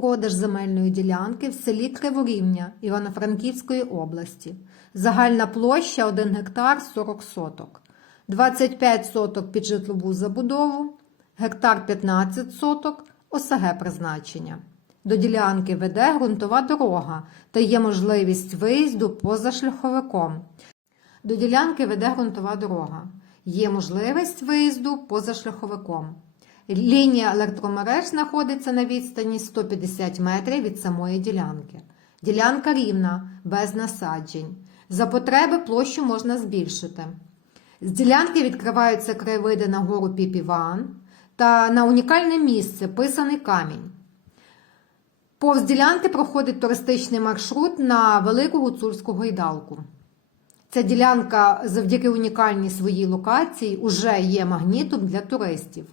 Продаж земельної ділянки в селі Криворівня Івано-Франківської області. Загальна площа 1 гектар 40 соток. 25 соток під житлову забудову, гектар 15 соток ОСГ призначення. До ділянки веде ґрунтова дорога та є можливість виїзду позашляховиком. До ділянки веде ґрунтова дорога. Є можливість виїзду позашляховиком. Лінія електромереж знаходиться на відстані 150 метрів від самої ділянки. Ділянка рівна, без насаджень. За потреби площу можна збільшити. З ділянки відкриваються краєвиди на гору Піпіван та на унікальне місце писаний камінь. Повз ділянки проходить туристичний маршрут на Велику Гуцульську гойдалку. Ця ділянка завдяки унікальній своїй локації уже є магнітом для туристів.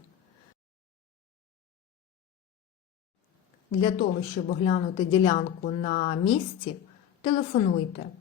Для того, щоб оглянути ділянку на місці, телефонуйте